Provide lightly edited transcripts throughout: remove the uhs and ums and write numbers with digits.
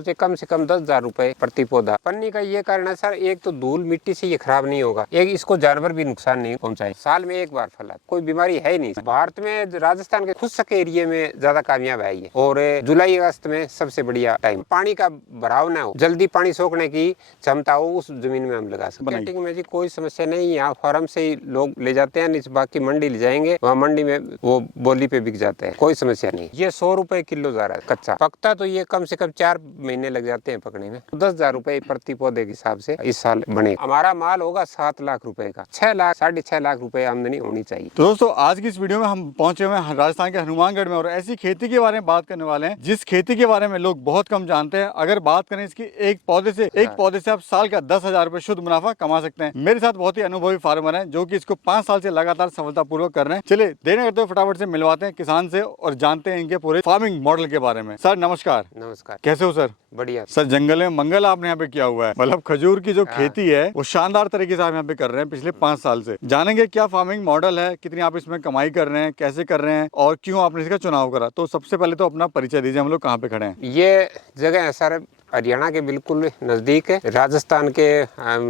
तो कम से कम 10,000 रुपए प्रति पौधा। पन्नी का ये कारण है सर, एक तो धूल मिट्टी से ये खराब नहीं होगा, एक इसको जानवर भी नुकसान नहीं पहुंचाए। साल में एक बार फल, कोई बीमारी है ही नहीं। भारत में राजस्थान के खुद के एरिया में ज्यादा कामयाब है ये, और जुलाई अगस्त में सबसे बढ़िया टाइम। पानी का भराव ना हो, जल्दी पानी सोखने की क्षमता हो, उस जमीन में हम लगा सकते हैं। मार्केटिंग में जी कोई समस्या नहीं, यहाँ फार्म से ही लोग ले जाते हैं, बाकी मंडी ले जाएंगे, वहाँ मंडी में वो बोली पे बिक जाते हैं, कोई समस्या नहीं। ये 100 रुपए किलो जा रहा है कच्चा, पकता तो ये कम से कम 4 महीने लग जाते हैं पकने में। 10,000 रुपए प्रति पौधे के हिसाब से इस साल बनेगा। हमारा माल होगा 7 लाख रुपए का, 6 लाख 6.5 लाख रुपए आमदनी होनी चाहिए। तो दोस्तों आज की इस वीडियो में हम पहुंचे हुए हैं राजस्थान के हनुमानगढ़ में, और ऐसी खेती के बारे में बात करने वाले हैं जिस खेती के बारे में लोग बहुत कम जानते हैं। अगर बात करें इसकी एक पौधे से आप साल का 10,000 रुपए शुद्ध मुनाफा कमा सकते हैं। मेरे साथ बहुत ही अनुभवी फार्मर हैं जो कि इसको 5 साल से लगातार सफलतापूर्वक कर रहे हैं। चलिए देने करते हुए फटाफट से मिलवाते हैं किसान से और जानते हैं इनके पूरे फार्मिंग मॉडल के बारे में। सर नमस्कार। नमस्कार, कैसे हो सर? बढ़िया सर। जंगल में मंगल आपने यहाँ पे किया हुआ है, मतलब खजूर की जो खेती है वो शानदार तरीके से आप यहाँ पे कर रहे हैं पिछले 5 साल से। जानेंगे क्या फार्मिंग मॉडल है, कितनी आप इसमें कमाई कर रहे हैं, कैसे कर रहे हैं और क्यों आपने इसका चुनाव करा। तो सबसे पहले तो अपना परिचय दीजिए, हम लोग कहाँ पे खड़े हैं। ये जगह है सर हरियाणा के बिल्कुल नजदीक है, राजस्थान के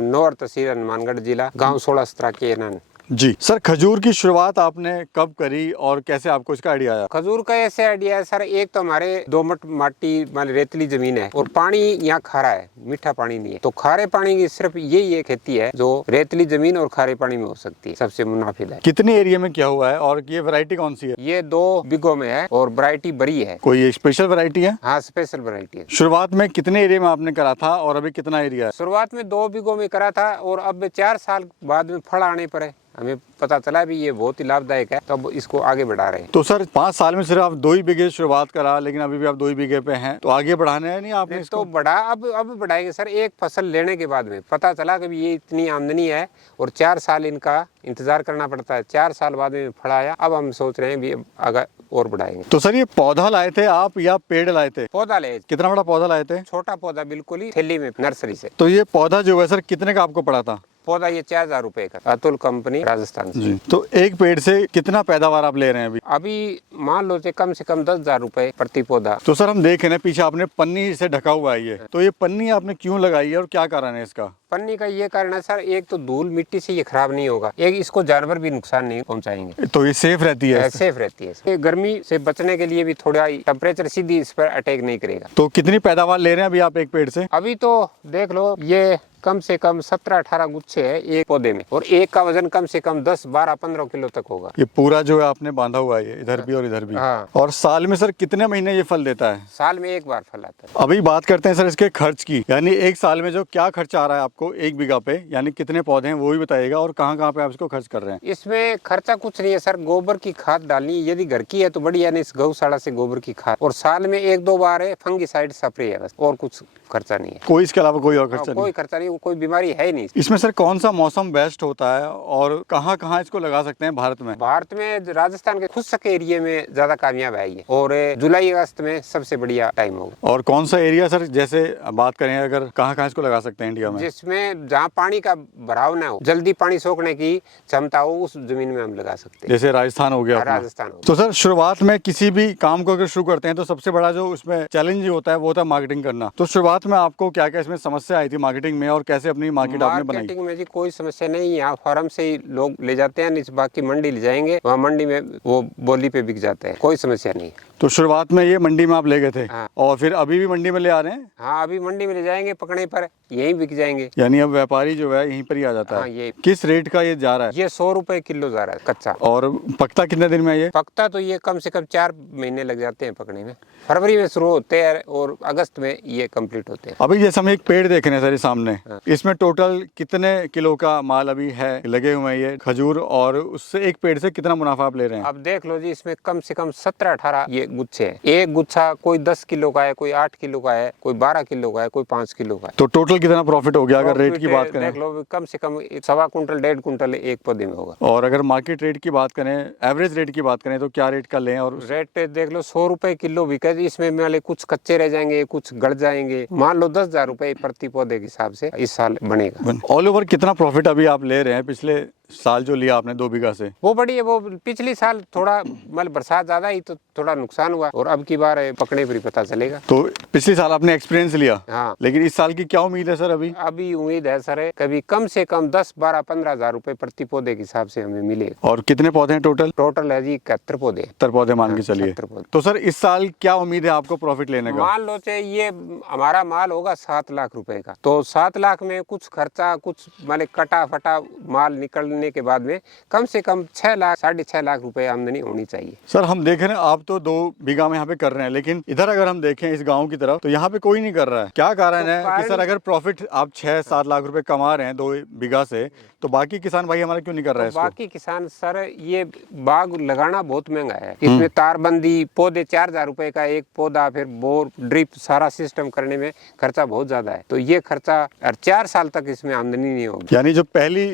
नौर तहसील हनुमानगढ़ जिला, गाँव 16 सत्रह के नान। जी सर, खजूर की शुरुआत आपने कब करी और कैसे आपको इसका आइडिया आया? खजूर का ऐसे आइडिया है सर, एक तो हमारे दोमट माटी मान रेतली जमीन है और पानी यहाँ खारा है, मीठा पानी नहीं है। तो खारे पानी की सिर्फ यही एक खेती है जो रेतली जमीन और खारे पानी में हो सकती है, सबसे मुनाफेदार। कितने एरिया में क्या हुआ है और ये वैरायटी कौन सी है? ये 2 बीघों में है और वैरायटी बड़ी है। कोई स्पेशल वैरायटी है? हाँ, स्पेशल वैरायटी है। शुरुआत में कितने एरिया में आपने करा था और अभी कितना एरिया है? शुरुआत में 2 बीघों में करा था और अब 4 साल बाद में फल आने पर हमें पता चला भी ये बहुत ही लाभदायक है, तो अब इसको आगे बढ़ा रहे हैं। तो सर 5 साल में सिर्फ आप 2 ही बीघे शुरुआत करा, लेकिन अभी भी आप 2 ही बीघे पे हैं, तो आगे बढ़ाने हैं नहीं आपने इसको? तो बढ़ा, अब बढ़ाएंगे सर। एक फसल लेने के बाद में पता चला कि ये इतनी आमदनी है और 4 साल इनका इंतजार करना पड़ता है, 4 साल बाद में फल आया। अब हम सोच रहे हैं भी आगे और बढ़ाएंगे। तो सर ये पौधा लाए थे आप या पेड़ लाए थे? पौधा ले। कितना बड़ा पौधा लाए थे? छोटा पौधा, बिल्कुल ही थैली में नर्सरी से। तो ये पौधा जो है सर कितने का आपको पड़ा था? पौधा ये 4,000 रुपए का, अतुल कंपनी राजस्थान से। तो एक पेड़ से कितना पैदावार आप ले रहे हैं अभी? अभी मान लो कम से कम 10,000 रुपए प्रति पौधा। तो सर हम देख रहे हैं पीछे आपने पन्नी से ढका हुआ है ये, तो ये पन्नी आपने क्यों लगाई है और क्या कारण है इसका? पन्नी का ये कारण है सर, एक तो धूल मिट्टी से ये खराब नहीं होगा, एक इसको जानवर भी नुकसान नहीं पहुंचाएंगे। तो ये सेफ रहती है? सेफ रहती है। ये गर्मी से बचने के लिए भी थोड़ा टेम्परेचर सीधी इस पर अटैक नहीं करेगा। तो कितनी पैदावार ले रहे हैं अभी आप एक पेड़ से? अभी तो देख लो, ये कम से कम 17-18 गुच्छे है एक पौधे में, और एक का वजन कम से कम 10-12-15 किलो तक होगा। ये पूरा जो है आपने बांधा हुआ है, इधर भी और इधर भी। हाँ। और साल में सर कितने महीने ये फल देता है? साल में एक बार फल आता है। अभी बात करते हैं सर इसके खर्च की, यानी एक साल में जो क्या खर्चा आ रहा है आपको 1 बीघा पे, यानी कितने पौधे हैं वो भी बताइएगा, और कहाँ कहाँ पे आप इसको खर्च कर रहे हैं? इसमें खर्चा कुछ नहीं है सर, गोबर की खाद डालनी, यदि घर की है तो बढ़िया, नहीं इस गौशाला से गोबर की खाद, और साल में 1-2 बार है फंगीसाइड स्प्रे है, बस और कुछ खर्चा नहीं है। कोई इसके अलावा कोई और खर्चा नहीं? कोई खर्चा नहीं, कोई बीमारी है ही नहीं। इसमें सर कौन सा मौसम बेस्ट होता है और कहाँ कहाँ इसको लगा सकते हैं भारत में? भारत में राजस्थान के खुद के एरिया में ज्यादा कामयाब है ये, और जुलाई अगस्त में सबसे बढ़िया टाइम होगा। और कौन सा एरिया सर, जैसे बात करें अगर कहाँ कहाँ इसको लगा सकते हैं इंडिया में? जिसमें जहाँ पानी का भराव ना हो, जल्दी पानी सोखने की क्षमता हो, उस जमीन में हम लगा सकते हैं। जैसे राजस्थान हो गया। राजस्थान हो। तो सर शुरुआत में किसी भी काम को अगर शुरू करते हैं तो सबसे बड़ा जो उसमें चैलेंज होता है वो होता है मार्केटिंग करना। तो शुरुआत में आपको क्या क्या इसमें समस्या आई थी मार्केटिंग में, और कैसे अपनी मार्केट आपने बनाई? मार्केटिंग में जी कोई समस्या नहीं, यहाँ फार्म से ही लोग ले जाते हैं, बाकी मंडी ले जाएंगे, वहाँ मंडी में वो बोली पे बिक जाते हैं, कोई समस्या नहीं। तो शुरुआत में ये मंडी में आप ले गए थे? हाँ। और फिर अभी भी मंडी में ले आ रहे हैं? हाँ, अभी मंडी में ले जाएंगे, पकड़ने पर यहीं बिक जाएंगे। यानी अब व्यापारी जो है यहीं पर ही आ जाता है? हाँ, ये किस रेट का ये जा रहा है? ये 100 रुपए किलो जा रहा है कच्चा। और पकता कितने दिन में ये? पकता तो ये कम से कम 4 महीने लग जाते हैं पकने में। फरवरी में शुरू होते हैं और अगस्त में ये कंप्लीट होते हैं। अभी जैसे हम एक पेड़ देख रहे हैं सर सामने, हाँ। इसमें टोटल कितने किलो का माल अभी है लगे हुए हैं ये खजूर, और उससे एक पेड़ से कितना मुनाफा आप ले रहे हैं? अब देख लो जी, इसमें कम से कम 17-18 ये गुच्छे हैं। एक गुच्छा कोई 10 किलो का है, कोई 8 किलो का है, कोई 12 किलो का है, कोई 5 किलो का है। तो टोटल कितना प्रॉफिट हो गया अगर रेट की बात करें? देख लो, कम से कम 1.25 कुंटल 1.5 कुंटल एक पौधे में होगा। और अगर मार्केट रेट की बात करें, एवरेज रेट की बात करें, तो क्या रेट का लें? और रेट देख लो 100 रुपए किलो बिके, इसमें वाले कुछ कच्चे रह जाएंगे, कुछ गड़ जाएंगे। मान लो 10,000 रुपए प्रति पौधे के हिसाब से इस साल बनेगा। ऑल ओवर कितना प्रॉफिट अभी आप ले रहे हैं पिछले साल जो लिया आपने 2 बीघा से? वो बड़ी है। वो पिछली साल थोड़ा मतलब बरसात ज्यादा ही तो थोड़ा नुकसान हुआ, और अब की बार पकने पर ही पता चलेगा। तो पिछले साल आपने एक्सपीरियंस लिया, हाँ। लेकिन इस साल की क्या उम्मीद है सर? अभी उम्मीद है सर कभी कम से कम 10, 12, 15 हजार रुपए प्रति पौधे के हिसाब से हमें मिले। और कितने पौधे हैं टोटल? टोटल है जी 71 पौधे। 70 पौधे मान के हाँ, चलिए। 70 पौधे। तो सर इस साल क्या उम्मीद है आपको प्रॉफिट लेने का? मान लो चाहे ये हमारा माल होगा 7 लाख रुपए का, तो 7 लाख में कुछ खर्चा, कुछ मतलब कटा फटा माल निकलने के बाद में कम से कम 6 लाख 6.5 लाख रुपए आमदनी होनी चाहिए। सर हम देख रहे हैं आप तो 2 बीघा में यहाँ पे कर रहे हैं, लेकिन इधर अगर हम देखें इस गांव की तरफ तो यहाँ पे कोई नहीं कर रहा है। क्या कारण तो है कि सर अगर प्रॉफिट आप 6-7 लाख रुपए कमा रहे हैं 2 बीघा से, तो बाकी किसान भाई हमारा क्यों नहीं कर रहा है इसको? बाकी किसान सर, ये बाग लगाना बहुत महंगा है। इसमें तारबंदी, पौधे 4,000 रुपए का एक पौधा, फिर बोर, ड्रिप, सारा सिस्टम करने में खर्चा बहुत ज्यादा है। तो ये खर्चा 4 साल तक इसमें आमदनी नहीं होगी। यानी जो पहली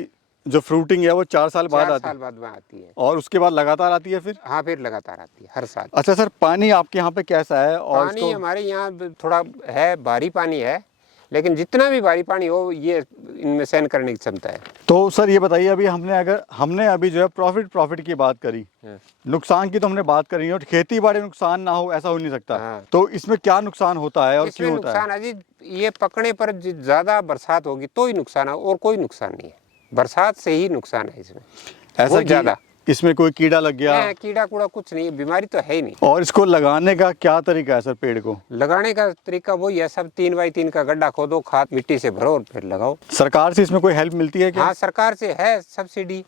जो फ्रूटिंग है वो 4 साल बाद 4 आती साल बाद में आती है, और उसके बाद लगातार आती है फिर? हाँ फिर लगातार आती है हर साल। अच्छा सर, पानी आपके यहाँ पे कैसा है? और पानी हमारे यहाँ थोड़ा है, भारी पानी है, लेकिन जितना भी भारी पानी हो ये इनमें सहन करने की क्षमता है। तो सर ये बताइए, अभी हमने अभी जो है प्रॉफिट की बात करी, नुकसान की तो हमने बात करी, और खेती बाड़ी में नुकसान ना हो ऐसा हो नहीं सकता। हाँ। तो इसमें क्या नुकसान होता है और इसमें क्यों होता है? नुकसान है जी, ये पकने पर ज्यादा बरसात होगी तो ही नुकसान है, और कोई नुकसान नहीं है। बरसात से ही नुकसान है इसमें, ऐसा बहुत ज्यादा। इसमें कोई कीड़ा लग गया? कीड़ा कूड़ा कुछ नहीं, बीमारी तो है ही नहीं। और इसको लगाने का क्या तरीका है सर? पेड़ को लगाने का तरीका वही है, सब 3 बाई 3 का गड्ढा खोदो, खाद मिट्टी से भरो और फिर लगाओ। सरकार से इसमें कोई हेल्प मिलती है क्या? हाँ सरकार से है सब्सिडी,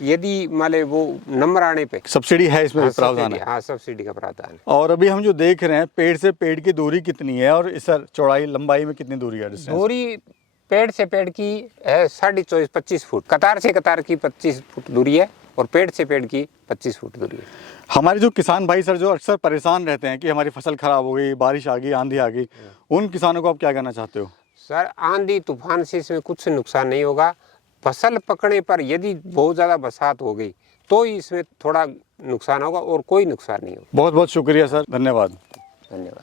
यदि माले वो नंबर आने पे सब्सिडी है इसमें? हाँ, प्रावधान है? हाँ सब्सिडी का प्रावधान है। और अभी हम जो देख रहे हैं पेड़ से पेड़ की दूरी कितनी है, और सर चौड़ाई लंबाई में कितनी दूरी है? दूरी पेड़ से पेड़ की है 24.5-25 फुट, कतार से कतार की 25 फुट दूरी है, और पेड़ से पेड़ की 25 फुट दूरी है। हमारे जो किसान भाई सर जो अक्सर परेशान रहते हैं कि हमारी फसल खराब हो गई, बारिश आ गई, आंधी आ गई, उन किसानों को आप क्या कहना चाहते हो? सर आंधी तूफान से इसमें कुछ नुकसान नहीं होगा। फसल पकने पर यदि बहुत ज़्यादा बरसात हो गई तो ही इसमें थोड़ा नुकसान होगा, और कोई नुकसान नहीं होगा। बहुत बहुत शुक्रिया सर, धन्यवाद। धन्यवाद।